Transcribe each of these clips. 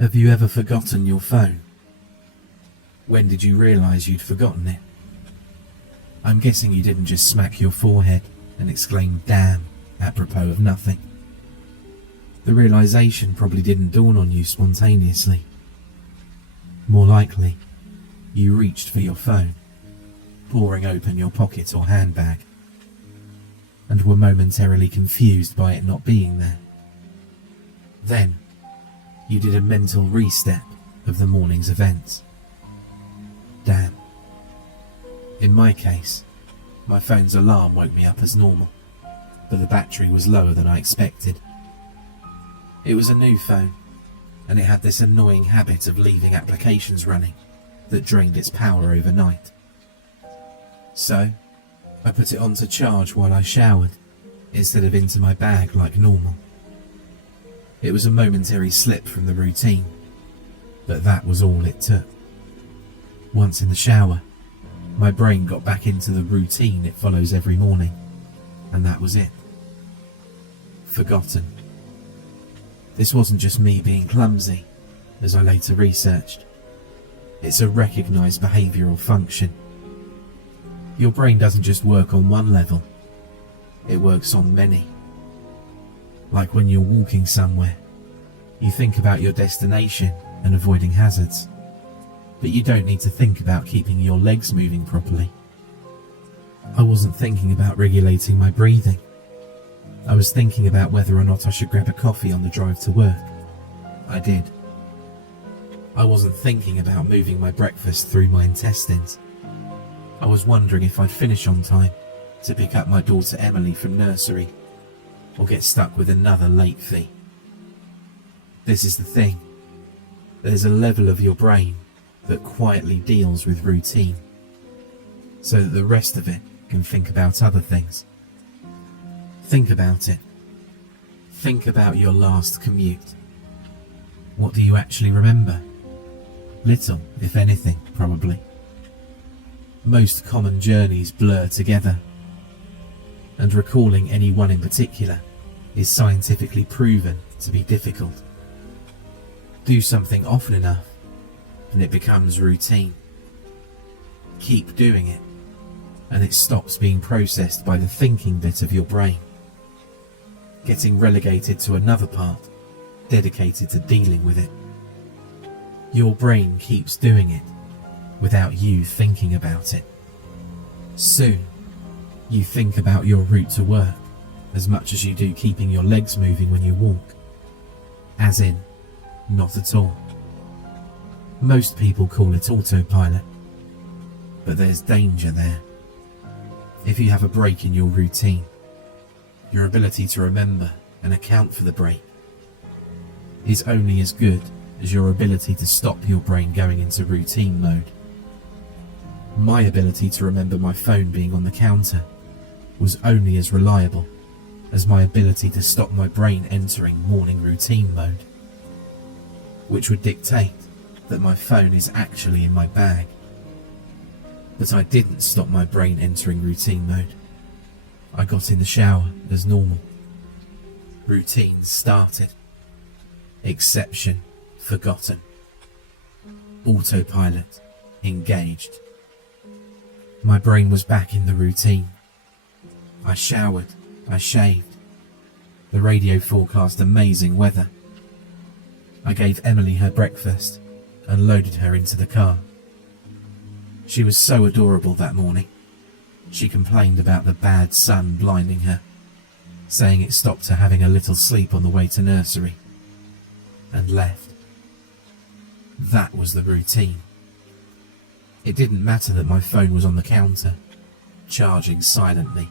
Have you ever forgotten your phone? When did you realise you'd forgotten it? I'm guessing you didn't just smack your forehead and exclaim "damn" apropos of nothing. The realisation probably didn't dawn on you spontaneously. More likely, you reached for your phone, pouring open your pocket or handbag, and were momentarily confused by it not being there. Then, you did a mental restep of the morning's events. Damn. In my case, my phone's alarm woke me up as normal, but the battery was lower than I expected. It was a new phone, and it had this annoying habit of leaving applications running that drained its power overnight. So, I put it on to charge while I showered, instead of into my bag like normal. It was a momentary slip from the routine, but that was all it took. Once in the shower, my brain got back into the routine it follows every morning, and that was it. Forgotten. This wasn't just me being clumsy, as I later researched. It's a recognised behavioural function. Your brain doesn't just work on one level, it works on many. Like when you're walking somewhere, you think about your destination and avoiding hazards, but you don't need to think about keeping your legs moving properly. I wasn't thinking about regulating my breathing. I was thinking about whether or not I should grab a coffee on the drive to work. I did. I wasn't thinking about moving my breakfast through my intestines. I was wondering if I'd finish on time to pick up my daughter Emily from nursery, or get stuck with another late fee. This is the thing. There's a level of your brain that quietly deals with routine, so that the rest of it can think about other things. Think about it. Think about your last commute. What do you actually remember? Little, if anything, probably. Most common journeys blur together, and recalling any one in particular is scientifically proven to be difficult. Do something often enough, and it becomes routine. Keep doing it, and it stops being processed by the thinking bit of your brain, getting relegated to another part dedicated to dealing with it. Your brain keeps doing it without you thinking about it. Soon, you think about your route to work as much as you do keeping your legs moving when you walk. As in, not at all. Most people call it autopilot, but there's danger there. If you have a break in your routine, your ability to remember and account for the break is only as good as your ability to stop your brain going into routine mode. My ability to remember my phone being on the counter was only as reliable as my ability to stop my brain entering morning routine mode, which would dictate that my phone is actually in my bag. But I didn't stop my brain entering routine mode. I got in the shower as normal. Routine started. Exception forgotten. Autopilot engaged. My brain was back in the routine. I showered, I shaved. The radio forecast amazing weather. I gave Emily her breakfast and loaded her into the car. She was so adorable that morning. She complained about the bad sun blinding her, saying it stopped her having a little sleep on the way to nursery, and left. That was the routine. It didn't matter that my phone was on the counter, charging silently.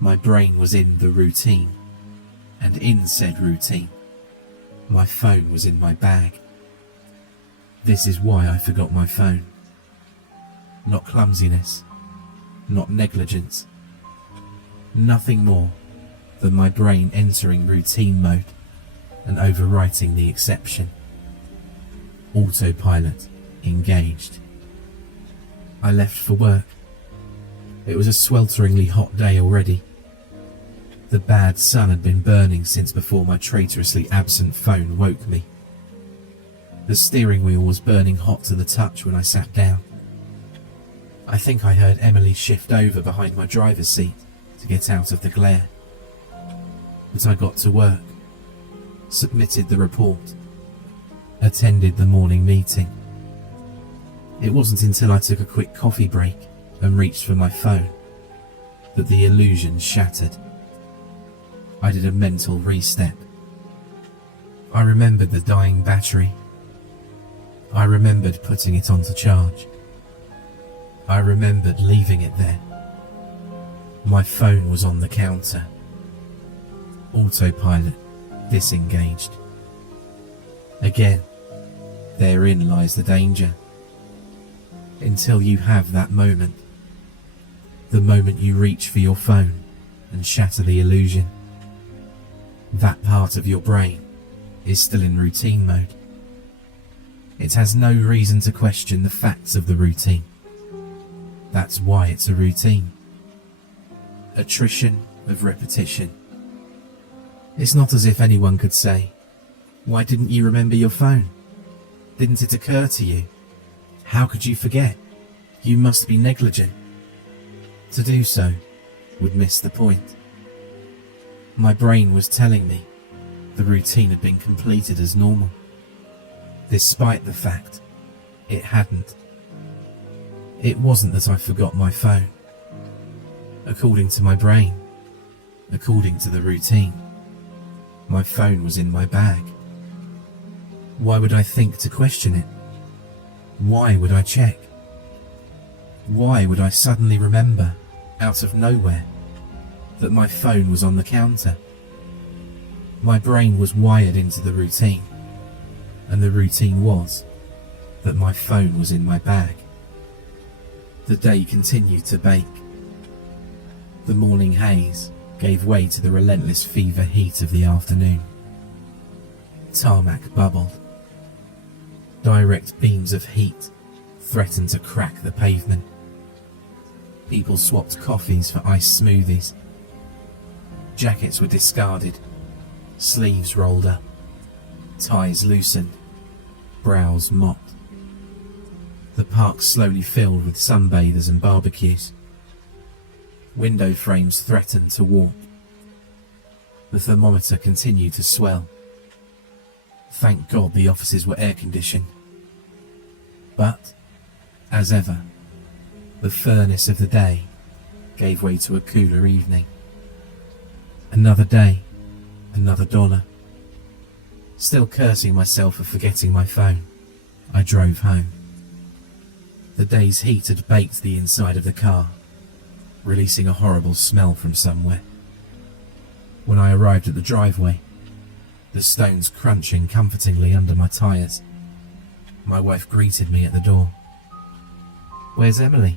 My brain was in the routine, and in said routine, my phone was in my bag. This is why I forgot my phone. Not clumsiness, not negligence. Nothing more than my brain entering routine mode and overwriting the exception. Autopilot engaged. I left for work. It was a swelteringly hot day already. The bad sun had been burning since before my traitorously absent phone woke me. The steering wheel was burning hot to the touch when I sat down. I think I heard Emily shift over behind my driver's seat to get out of the glare. But I got to work, submitted the report, attended the morning meeting. It wasn't until I took a quick coffee break and reached for my phone that the illusion shattered. I did a mental restep. I remembered the dying battery. I remembered putting it onto charge. I remembered leaving it there. My phone was on the counter. Autopilot disengaged. Again, therein lies the danger. Until you have that moment, the moment you reach for your phone and shatter the illusion, that part of your brain is still in routine mode. It has no reason to question the facts of the routine. That's why it's a routine. Attrition of repetition. It's not as if anyone could say, "Why didn't you remember your phone? Didn't it occur to you? How could you forget? You must be negligent." To do so would miss the point. My brain was telling me the routine had been completed as normal, despite the fact it hadn't. It wasn't that I forgot my phone. According to my brain, according to the routine, my phone was in my bag. Why would I think to question it? Why would I check? Why would I suddenly remember, out of nowhere, that my phone was on the counter? My brain was wired into the routine, and the routine was that my phone was in my bag. The day continued to bake. The morning haze gave way to the relentless fever heat of the afternoon. Tarmac bubbled. Direct beams of heat threatened to crack the pavement. People swapped coffees for iced smoothies. Jackets were discarded, sleeves rolled up, ties loosened, brows mopped. The park slowly filled with sunbathers and barbecues. Window frames threatened to warp. The thermometer continued to swell. Thank God the offices were air-conditioned. But, as ever, the furnace of the day gave way to a cooler evening. Another day, another dollar. Still cursing myself for forgetting my phone, I drove home. The day's heat had baked the inside of the car, releasing a horrible smell from somewhere. When I arrived at the driveway, the stones crunching comfortingly under my tyres, my wife greeted me at the door. "Where's Emily?"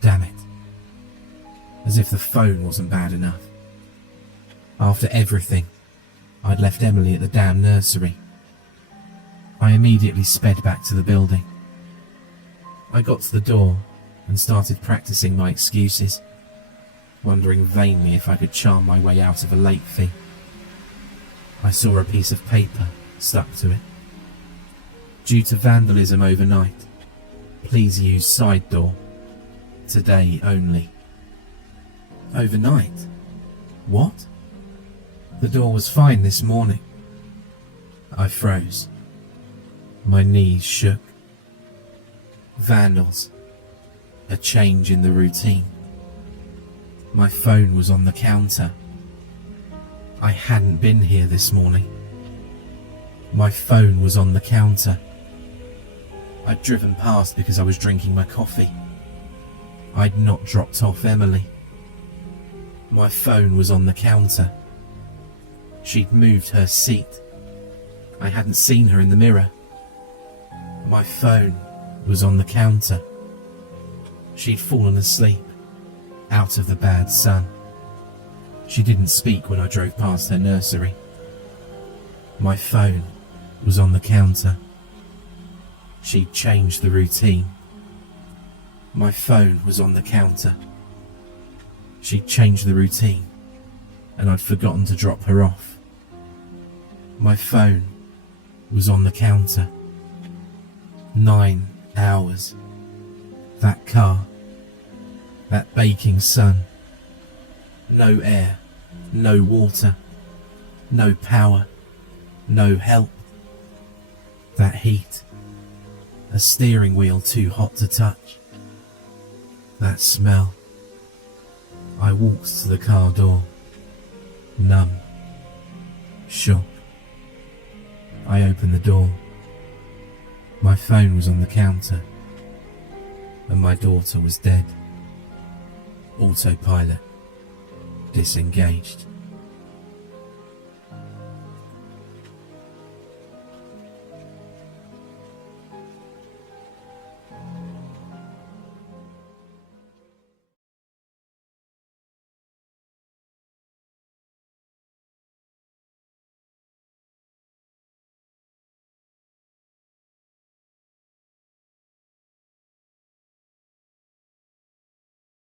Damn it. As if the phone wasn't bad enough. After everything, I'd left Emily at the damn nursery. I immediately sped back to the building. I got to the door and started practicing my excuses, wondering vainly if I could charm my way out of a late fee. I saw a piece of paper stuck to it. "Due to vandalism overnight, please use side door. Today only." Overnight? What? The door was fine this morning. I froze. My knees shook. Vandals. A change in the routine. My phone was on the counter. I hadn't been here this morning. My phone was on the counter. I'd driven past because I was drinking my coffee. I'd not dropped off Emily. My phone was on the counter. She'd moved her seat. I hadn't seen her in the mirror. My phone was on the counter. She'd fallen asleep, out of the bad sun. She didn't speak when I drove past her nursery. My phone was on the counter. She'd changed the routine. My phone was on the counter. She'd changed the routine, and I'd forgotten to drop her off. My phone was on the counter. 9 hours. That car. That baking sun. No air. No water. No power. No help. That heat. A steering wheel too hot to touch. That smell. I walked to the car door. Numb. Shocked. I opened the door. My phone was on the counter, and my daughter was dead. Autopilot disengaged.